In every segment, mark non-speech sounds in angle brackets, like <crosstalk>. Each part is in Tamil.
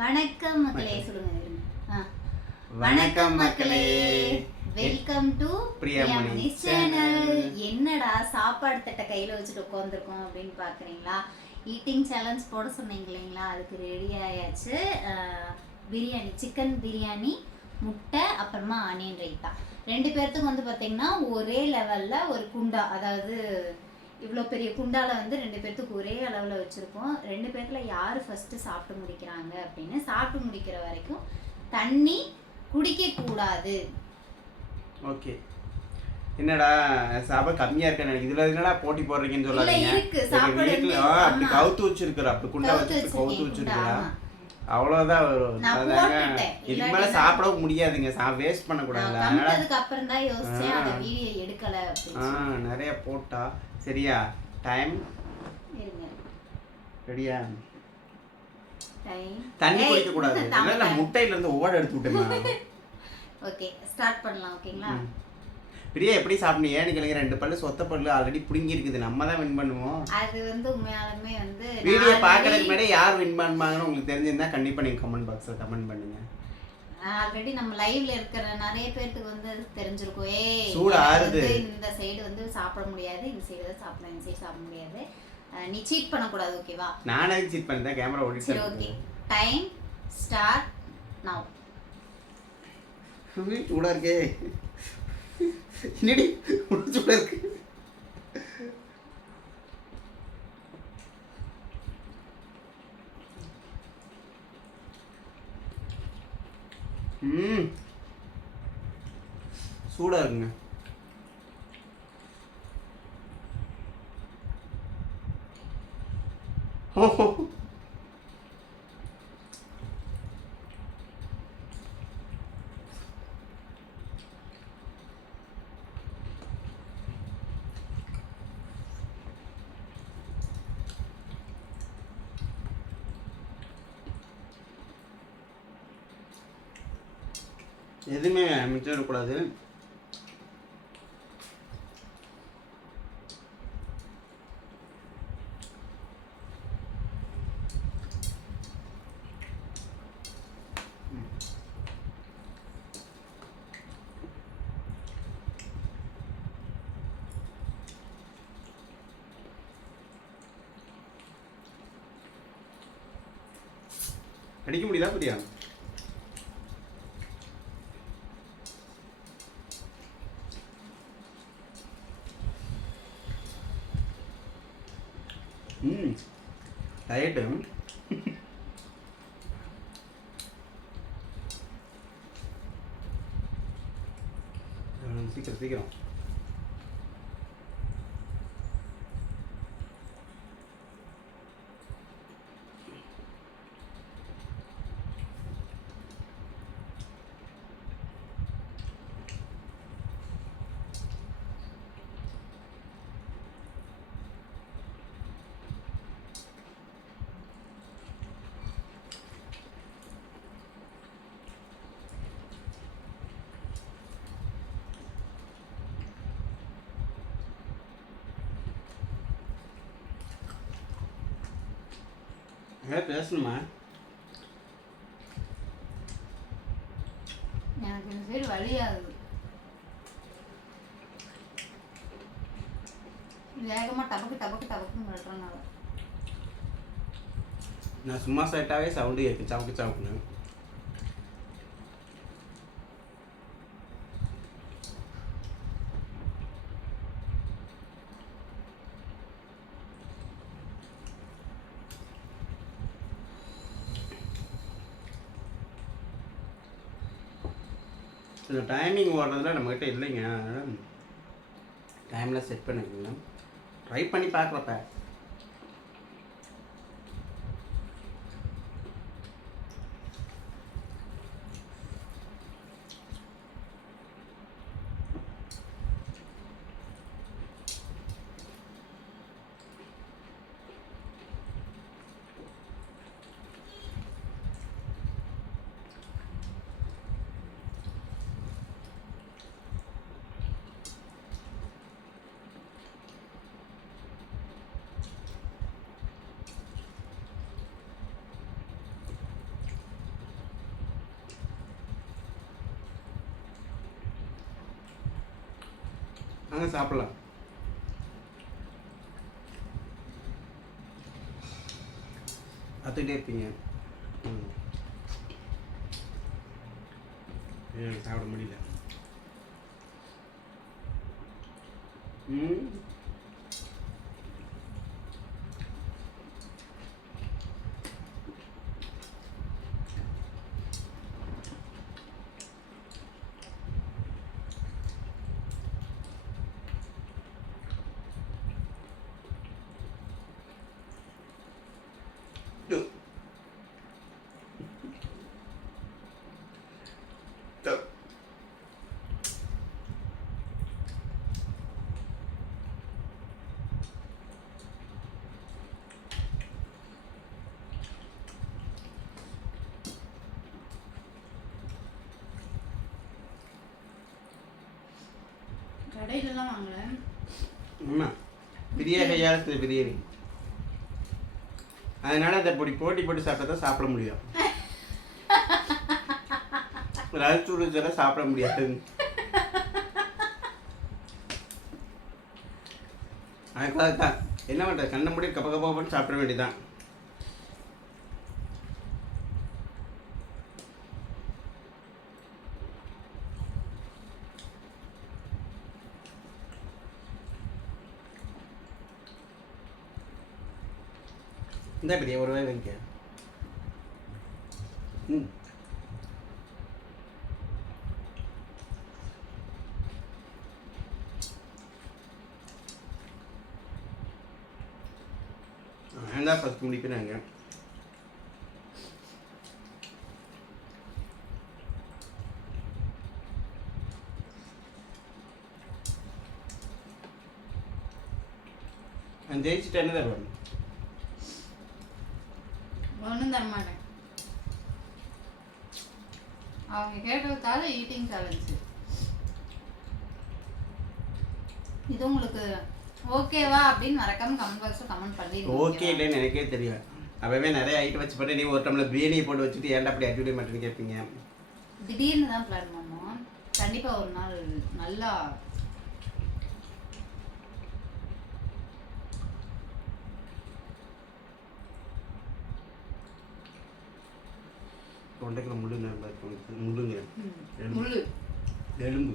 வணக்கம் மக்களே. சொல்லுங்க. வணக்கம் மக்களே. வெல்கம் டு பிரியாமணி சேனல் என்னடா சாப்பாடு தட்டை கையில வச்சுட்டு உட்காந்துருக்கோம் அப்படின்னு பாக்குறீங்களா? ஈட்டிங் சேலஞ்ச் போட சொன்னீங்க இல்லைங்களா? அதுக்கு ரெடி ஆயாச்சு. பிரியாணி சிக்கன் பிரியாணி முட்டை அப்புறமா ஆனியன் ரைத்தா. ரெண்டு பேர்த்துக்கும் வந்து பார்த்தீங்கன்னா ஒரே லெவலில் ஒரு குண்டா அதாவது இவ்வளோ பெரிய குண்டால வந்து ரெண்டு பேர்த்துக்கு ஒரே அளவில் வச்சுருக்கோம். ரெண்டு பேர்த்தில் யார் ஃபஸ்ட்டு சாப்பிட்டு முடிக்கிறாங்க அப்படின்னு சாப்பிட்டு முடிக்கிற வரைக்கும் தண்ணி குடிக்கக்கூடாது. ஓகே. என்னடா சாப்பாடு கம்மியா இருக்கா எனக்கு இதுல என்னடா போட்டி போடுறீங்கன்னு சொல்லாதீங்க. வீட்டுல அப்படி. கவுத்து வச்சிருக்கிற. அப்படி குண்டா வச்சு கவுத்து வச்சிருக்கீங்க, வச்சிருக்கா ஆமா. அவ்வளவுதான் வரும். இதுக்கு மேல சாப்பிடவும் முடியாதுங்க. சா வேஸ்ட் பண்ண நான் கூடாதுல்ல அதனால நிறைய போட்டா. சரியா? டைம் ரெடியா தண்ணி குடிக்க கூடாது இல்ல முட்டையில இருந்து ஓட எடுத்து விட்டேன் ஓகே ஸ்டார்ட் பண்ணலாம் ஓகேங்களா பிரியா எப்படி சாப்பிட்டீங்க கேளுங்க ரெண்டு பல்லு சொத்த பல்லு ஆல்ரெடி புடுங்கி இருக்குது நம்ம தான் வின் பண்ணுவோம். அது வந்து உண்மையாலுமே வந்து வீடியோ பார்க்கறதுக்கு already- முன்னாடி யார் வின் பண்ணுவாங்கன்னு உங்களுக்கு தெரிஞ்சிருந்தா கண்டிப்பா நீங்க கமெண்ட் பாக்ஸ்ல கமெண்ட் பண்ணுங்க. ஆல்ரெடி நம்ம லைவ்ல இருக்கிற நிறைய பேருக்கு வந்து தெரிஞ்சிருக்கும். ஏய் சூடு எனக்கு ஆறுது. இந்த சைடு வந்து சாப்பிட முடியாது இந்த சைடு தான் சாப்பிடலாம் இந்த சைடு சாப்பிட முடியாது. நீ சீட் பண்ணக்கூடாது ஓகேவா நானே சீட் பண்ணிட்டேன் கேமரா சரி ஓடிட்டு ஓகே டைம் ஸ்டார்ட் நவ். சூடா இருக்கே. என்னடி? சூடா இருக்கு. ம். சூடா இருக்குங்க. ஓஹோ. எதுவுமே மிச்சம் இருக்கக்கூடாது அடிக்க முடியுதா புரியாது சீக்கிரம் சீக்கிரம் ஏதாவது பேசணுமா எனக்கு இந்த சைடு வழியாகுது வேகமா டபக்கு டபக்கு டபக்குன்னு விடுறனால நான் சும்மா சைட்டாவே சவுண்டு கேட்கு சவுக்கு சவுக்குன்னு இந்த டைமிங் ஓடுறதுல நம்மக்கிட்ட இல்லைங்க. டைமில் செட் பண்ணிக்கோங்க. ட்ரை பண்ணி பார்க்குறப்ப. அங்கே சாப்பிடலாம் கற்றுக்கிட்டே இருப்பீங்க ம் எனக்கு சாப்பிட முடியல ம் Được. Được. கடையிலலாம் வாங்கல அம்மா பெரிய கையால் செஞ்ச பிரியாணி அதனால அந்த பொடி போட்டி போட்டு சாப்பிட்டா தான் சாப்பிட முடியும். <laughs> ரசூடு சாப்பிட முடியாது. அதுக்காக தான் என்ன பண்ணுறது கண்ணை முடி கப்ப கப்பான்னு சாப்பிட வேண்டியதான் இந்த பெரிய ஒரு வாய் வைங்க. ம். தான் ஃபஸ்ட் முடிப்பினாங்க நான் ஜெயிச்சுட்டு என்ன தருவாங்க ஒன்றும் தர மாட்டேன் அவங்க கேட்டதுக்காக ஈட்டிங் சேலஞ்சு இது உங்களுக்கு ஓகேவா அப்படின்னு மறக்காம கமெண்ட் பாக்ஸில் கமெண்ட் பண்ணி ஓகே இல்லைன்னு எனக்கே தெரியும் அப்பவே நிறைய ஐட்டம் வச்சு போட்டு நீ ஒரு டம்ளர் பிரியாணி போட்டு வச்சுட்டு ஏன்டா அப்படி மாட்டேன்னு கேட்பீங்க திடீர்னு தான் பிளான் பண்ணோம். கண்டிப்பா ஒரு நாள் நல்லா தொண்டைக்குள்ள முள்ளுங்க முள்ளுங்க. ம், எலும்பு. முள்ளு. எலும்பு.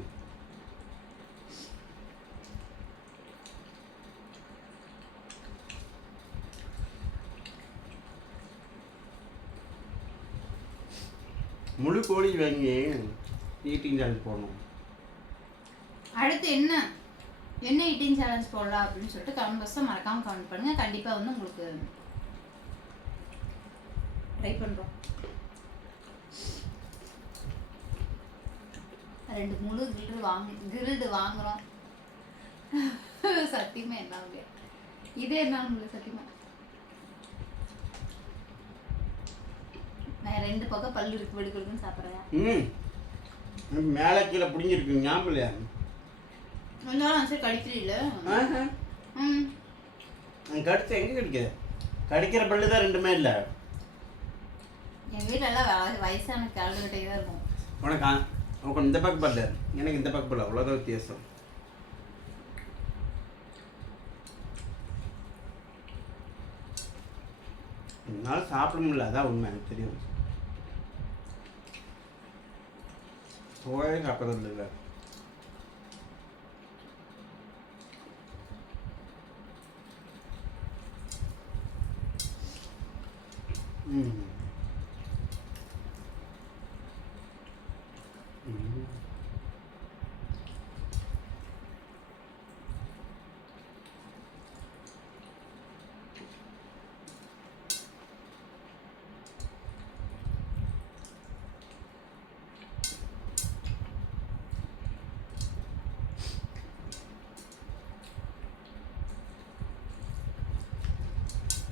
முழு கோழி வாங்கி ஈட்டிங் சார்ஜ் போடணும். அடுத்து என்ன? என்ன ஈட்டிங் சேலஞ்ச் போடலாம் அப்படின்னு சொல்லிட்டு கமெண்ட் பாக்ஸில் மறக்காம கமெண்ட் பண்ணுங்க. கண்டிப்பா வந்து உங்களுக்கு ட்ரை பண்றோம். ரெண்டு முழு கிரில் வாங்கி கிரில்டு வாங்குறோம். சத்தியமா என்ன முடியாது இதே என்ன உங்களுக்கு சத்தியமா? நான் ரெண்டு பக்கம் பல்லு இருக்கு வெடுக்குன்னு சாப்பிட்றேன். ம். மேலே கீழே பிடிங்கிருக்கு ஞாபகம் இல்லையா? இருந்தாலும் சரி கடிக்கிறீல்ல. ம். கடிச்சா எங்கே கடிக்குது? கடிக்கிற பல்லு தான் ரெண்டுமே இல்லை. எங்கள் வீட்டில் எல்லாம் வயசான கிழடுகிட்டே தான் இருக்கும். உனக்கு? ஆ- இந்த பக்கம் பல்லு எனக்கு இந்த பக்கம் பல்லு அவ்வளோதான் வித்தியாசம். என்னால் சாப்பிட முடியல அதான் உண்மை எனக்கு தெரியும். சோயே சாப்பிட்றது இல்லை ம்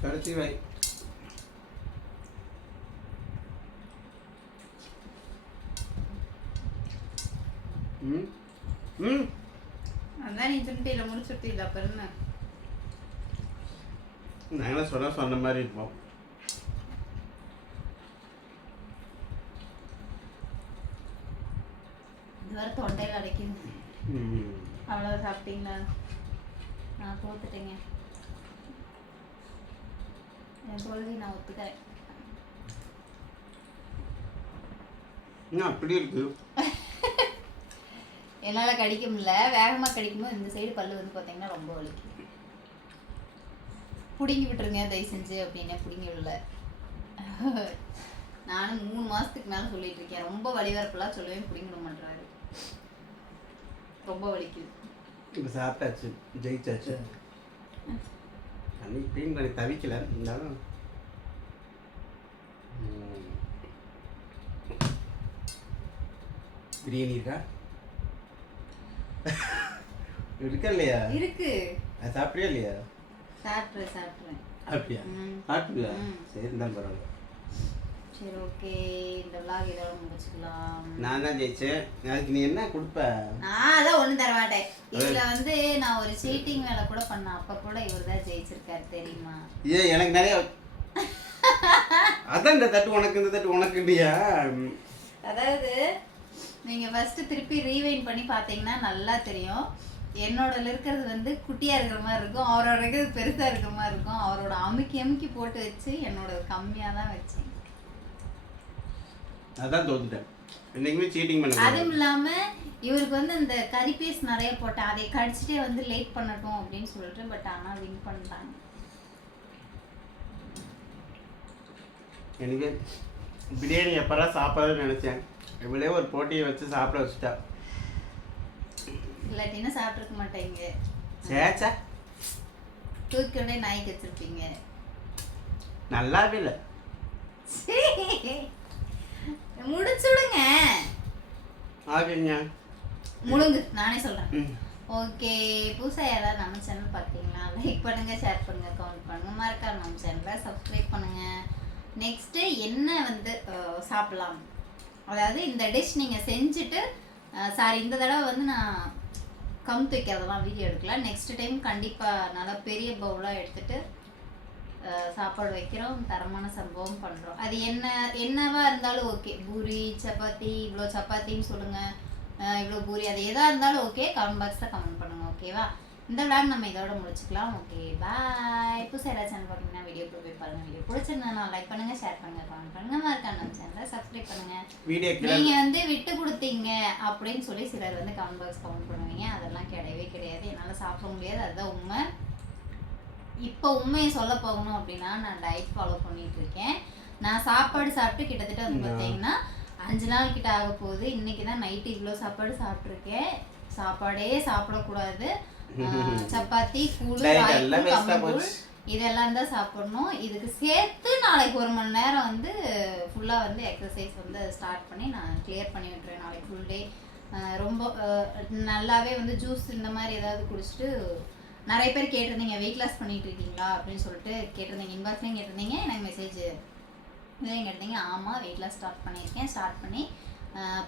கடைசி வை. ம் ம். அதான் நீ சுட்டியில் முடிச்சுட்டில அப்புறம் என்ன? நாங்களாம் சொன்னால் சொன்ன மாதிரி இருப்போம். இது வரை தொண்டையில் அடைக்குது. அவ்வளோ சாப்பிட்டீங்களா? நான் தோத்துட்டேங்க. என் தோல்வி நான் ஒத்துக்கிறேன். என்ன அப்படி இருக்கு? <laughs> என்னால் கடிக்க முடியல. வேகமாக கடிக்கும்போது இந்த சைடு பல்லு வந்து பார்த்தீங்கன்னா ரொம்ப வலிக்கும் பிடுங்கி விட்டுருங்க தயவு செஞ்சு அப்படின்னு பிடுங்கி விடல. <laughs> நானும் மூணு மாதத்துக்கு மேலே சொல்லிட்டு இருக்கேன். ரொம்ப வலி வரப்பெல்லாம் சொல்லவே பிடிங்க விட மாட்டாரு ரொம்ப வலிக்குது. இப்போ சாப்பிட்டாச்சு ஜெயிச்சாச்சு. தண்ணி க்ளீன் பண்ணி தவிக்கல இருந்தாலும். பிரியாணி இருக்கா? இருக்கா இல்லையா? இருக்கு. அது சாப்பிட்றியா இல்லையா? சாப்பிட்றேன் சாப்பிட்றேன் அப்படியா ம். சரி இருந்தாலும் பரவாயில்ல. சரி ஓகே. இந்த விளாக் இதோட முடிச்சுக்கலாம். நான் தான் ஜெயிச்சேன். அதுக்கு நீ என்ன கொடுப்ப? நான் அதான் ஒண்ணு தர மாட்டேன் இதுல வந்து நான் ஒரு சீட்டிங் வேலை கூட பண்ணேன். அப்ப கூட இவர் தான் ஜெயிச்சிருக்காரு தெரியுமா? ஏன் எனக்கு நிறைய அதான் இந்த தட்டு உனக்கு இந்த தட்டு உனக்கு இல்லையா அதாவது நீங்க ஃபர்ஸ்ட் திருப்பி ரீவைண்ட் பண்ணி பார்த்தீங்கன்னா நல்லா தெரியும். என்னோடல இருக்கிறது வந்து குட்டியா இருக்கிற மாதிரி இருக்கும். அவரோட இருக்கிறது பெருசா இருக்கிற மாதிரி இருக்கும். அவரோட அமுக்கி அமுக்கி போட்டு வச்சு என்னோட கம்மியா தான் வச்சேன் அதான் தோத்துட்டேன். என்னைக்குமே சீட்டிங் பண்ண அதுவும் இல்லாம இவருக்கு வந்து இந்த கறி பீஸ் நிறைய போட்டேன். அதை கடிச்சிட்டே வந்து லேட் பண்ணட்டும் அப்படின்னு சொல்லிட்டு பட் ஆனா வின் பண்ணிட்டாங்க. எனக்கு பிரியாணி எப்பறம் சாப்பிட்றதுன்னு நினச்சேன். இவளே ஒரு போட்டியை வச்சு சாப்பிட வச்சுட்டா. இல்லாட்டினா சாப்பிட்ருக்க மாட்டேங்க. சேச்சா. தூக்கி கொண்டே நாய்க்கு வச்சிருப்பீங்க. நல்லாவே இல்லை. முடிச்சுடுங்க. ஆகுங்க முழுங்கு நானே சொல்றேன். ம். ஓகே புதுசாக யாராவது நம்ம சேனல் பார்த்தீங்களா லைக் பண்ணுங்க ஷேர் பண்ணுங்க கமெண்ட் பண்ணுங்க. மறக்காம நம்ம சேனலை சப்ஸ்கிரைப் பண்ணுங்க. நெக்ஸ்ட்டு என்ன வந்து சாப்பிடலாம்? அதாவது இந்த டிஷ் நீங்கள் செஞ்சுட்டு சாரி இந்த தடவை வந்து நான் கமுத்து வைக்கிறதெல்லாம் வீடியோ எடுக்கல. நெக்ஸ்ட் டைம் கண்டிப்பாக நல்லா பெரிய பவுலாக எடுத்துட்டு அஹ், சாப்பாடு வைக்கிறோம் தரமான சம்பவம் பண்ணுறோம் அது என்ன என்னவா இருந்தாலும் ஓகே. பூரி சப்பாத்தி இவ்வளோ சப்பாத்தின்னு சொல்லுங்கள் இவ்வளோ பூரி அது எதாக இருந்தாலும் ஓகே. கமெண்ட் பாக்ஸில் கமெண்ட் பண்ணுங்க ஓகேவா இந்த விளாக் நம்ம இதோட முடிச்சுக்கலாம் ஓகே பாய் புதுசாக யாராவது சேனல் பார்த்தீங்கன்னா வீடியோ போய் பாருங்க. வீடியோ பிடிச்சிருந்தா லைக் பண்ணுங்க ஷேர் பண்ணுங்க கமெண்ட் பண்ணுங்க. மறக்காம நம்ம சேனலை சப்ஸ்கிரைப் பண்ணுங்க. வீடியோ கீழே நீங்க வந்து விட்டு கொடுத்தீங்க அப்படின்னு சொல்லி சிலர் வந்து கமெண்ட் பாக்ஸ் கமெண்ட் பண்ணுவீங்க. அதெல்லாம் கிடையவே கிடையாது. என்னால சாப்பிட முடியாது. அதுதான் உண்மை. இப்போ உண்மையை சொல்ல போகணும் அப்படின்னா நான் டயட் ஃபாலோ பண்ணிட்டு இருக்கேன் நான் சாப்பாடு சாப்பிட்டு கிட்டத்தட்ட வந்து பார்த்தீங்கன்னா அஞ்சு நாள் கிட்ட ஆக போகுது. இன்னைக்கு தான் நைட்டு இவ்வளோ சாப்பாடு சாப்பிட்ருக்கேன் சாப்பாடே சாப்பிடக்கூடாது. சப்பாத்தி கூழ் போச்சு. இதெல்லாம் தான் சாப்பிடணும். இதுக்கு சேர்த்து நாளைக்கு ஒரு மணி நேரம் வந்து ஃபுல்லாக வந்து எக்ஸசைஸ் வந்து ஸ்டார்ட் பண்ணி நான் கிளியர் பண்ணி விட்டுருவேன் நாளைக்கு ஃபுல் டே ரொம்ப நல்லாவே வந்து ஜூஸ் இந்த மாதிரி ஏதாவது குடிச்சிட்டு நிறைய பேர் கேட்டிருந்தீங்க வெயிட் லாஸ் பண்ணிட்டு இருக்கீங்களா அப்படின்னு சொல்லிட்டு கேட்டிருந்தீங்க இன்பாக்ஸ்லையும் கேட்டிருந்தீங்க எனக்கு மெசேஜ் இதையும் கேட்டிருந்தீங்க. ஆமாம் வெயிட் லாஸ் ஸ்டார்ட் பண்ணியிருக்கேன் ஸ்டார்ட் பண்ணி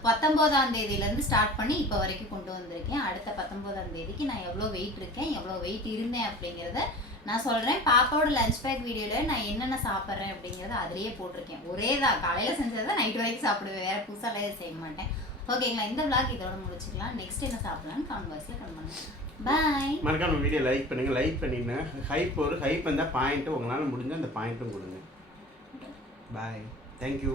பத்தொம்போதாம் தேதியிலேருந்து ஸ்டார்ட் பண்ணி இப்போ வரைக்கும் கொண்டு வந்திருக்கேன். அடுத்த பத்தொம்போதாம் தேதிக்கு நான் எவ்வளோ வெயிட் இருக்கேன் எவ்வளோ வெயிட் இருந்தேன் அப்படிங்கிறத நான் சொல்கிறேன் பாப்பாவோட லஞ்ச் பேக் வீடியோவில் நான் என்னென்ன சாப்பிட்றேன் அப்படிங்கிறத அதிலேயே போட்டிருக்கேன். ஒரே தான் காலையில் செஞ்சதை நைட் வரைக்கும் சாப்பிடுவேன். வேறு புதுசாக எதுவும் செய்ய மாட்டேன். ஓகேங்களா இந்த விளாக் இதோட முடிச்சுக்கலாம். நெக்ஸ்ட் என்ன சாப்பிட்லான்னு கமெண்ட் பாக்ஸில் கமெண்ட் பாய் மறக்காம வீடியோ லைக் பண்ணுங்க லைக் பண்ணிடுங்க ஹைப் ஒரு ஹைப் வந்தால் பாயிண்ட்டு உங்களால் முடிஞ்ச அந்த பாயிண்ட்டும் கொடுங்க. Bye thank you